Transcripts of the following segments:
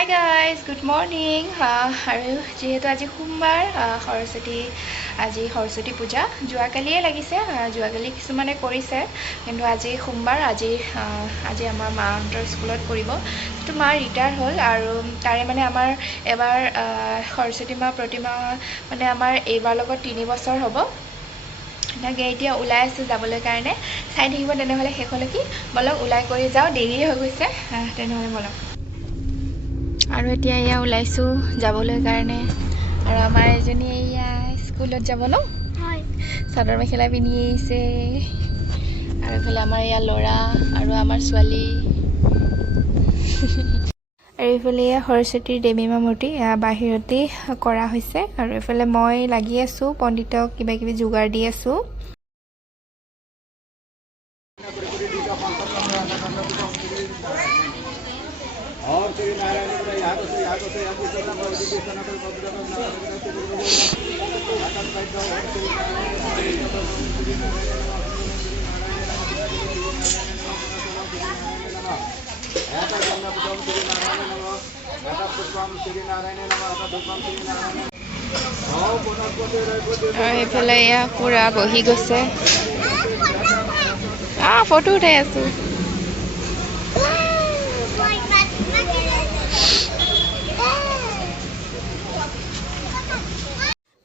Hi guys, good morning. আৰু যেহেতু আজি সোমবাৰ আজি সৰস্বতী পূজা যোৱাকালিয়ে লাগিছে যোৱাকালি কিছুমানে কৰিছে কিন্তু আজি সোমবাৰ আজি আমাৰ মাহঁতৰ স্কুলত কৰিব তো মা ৰিটায়াৰ হ'ল আৰু তাৰে মানে আমাৰ এবাৰ সৰস্বতী মা প্ৰতিমা মানে আমাৰ এইবাৰ লগত 3 বছৰ হ'ব তাকে এতিয়া ওলাই আছে যাবলৈ কাৰণে চাই থাকিব তেনেহ'লে শেষলৈকে বলক ওলাই কৰি যাওঁ দেৰি হৈ গৈছে তেনেহ'লে বলক আৰু এতিয়া এয়া ওলাইছোঁ যাবলৈ কাৰণে আৰু আমাৰ এজনী এয়া স্কুলত যাব ন হয় চাদৰ মেখেলা পিন্ধি আহিছে আৰু এইফালে আমাৰ এয়া ল'ৰা আৰু আমাৰ ছোৱালী আৰু এইফালে এয়া সৰস্বতীৰ দেৱী মা মূৰ্তি এয়া বাহিৰতেই কৰা হৈছে আৰু এইফালে মই লাগি আছোঁ পণ্ডিতক কিবা কিবি যোগাৰ দি আছোঁ और श्री नारायण को याद से याद से याद से ना बोल दीजिए सना को पवित्र नाम से आकाश भाई का और श्री এইফালে এয়া পুৰা বহি গৈছে ফটো উঠাই আছো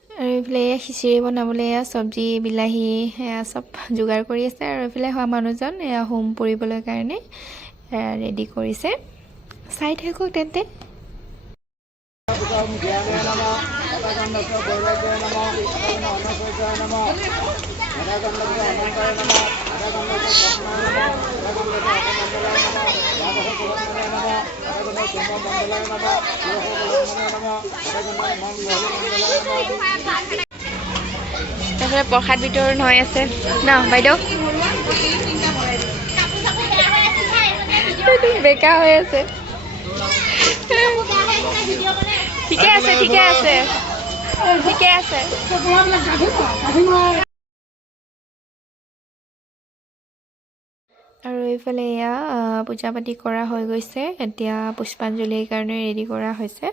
আৰু এইফালে খিচিৰি বনাবলৈ চব্জি বিলাহী চব যোগাৰ কৰি আছে আৰু এইফালে হোৱা মানুহজন হোম পুৰিবলৈ কাৰণে ৰেডি কৰিছে চাই থাকক তেন্তে তাৰপৰা প্ৰসাদ বিতৰণ হৈ আছে ন বাইদেউ বেকা হৈ আছে ঠিকে আছে ঠিকে আছে ঠিকে আছে আৰু এইফালে এয়া পূজা পাতি কৰা হৈ গৈছে এতিয়া পুষ্পাঞ্জলিৰ কাৰণে ৰেডি কৰা হৈছে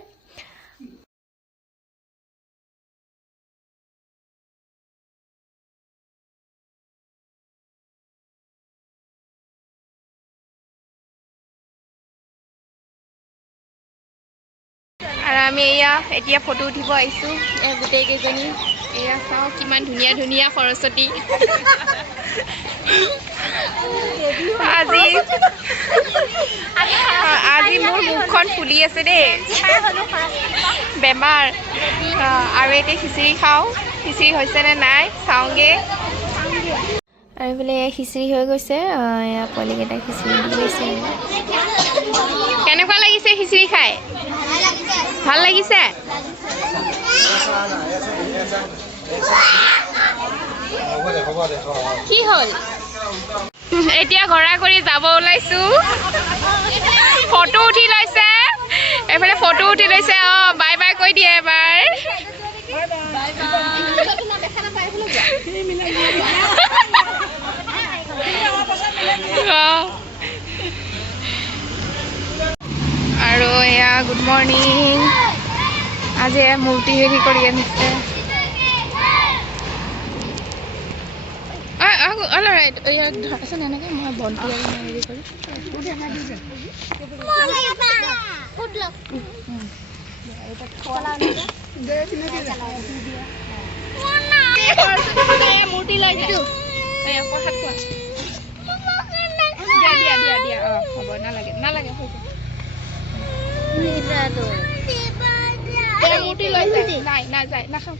আৰু আমি এয়া এতিয়া ফটো উঠিব আহিছোঁ গোটেই কেইজনী এয়া চাওঁ কিমান ধুনীয়া ধুনীয়া সৰস্বতী আজি মোৰ মুখখন ফুলি আছে দেই বেমাৰ আৰু এতিয়া খিচিৰি খাওঁ খিচিৰি হৈছেনে নাই চাওঁগৈ আৰু এইফালে খিচিৰি হৈ গৈছে এয়া পোৱালীকেইটাই খিচিৰি দি গৈছে কেনেকুৱা লাগিছে খিচিৰি খাই ভাল লাগিছে কি হ'ল এতিয়া ঘৰা কৰি যাব ওলাইছোঁ ফটো উঠি লৈছে এইফালে ফটো উঠি লৈছে বাই বাই কৈ দিয়ে এবাৰ আৰু এয়া গুড মৰ্ণিং আজি মূৰ্তি হেৰি কৰি আনিছে ধৰাচোন এনেকৈ মই বন্তি হেৰি কৰি মূৰ্তি লৈ প্ৰসাদ খোৱা দিয়া দিয়া দিয়া হ'ব নালাগে নালাগে মূৰ্তি লৈ যায় নাই নাযায় নাখাওঁ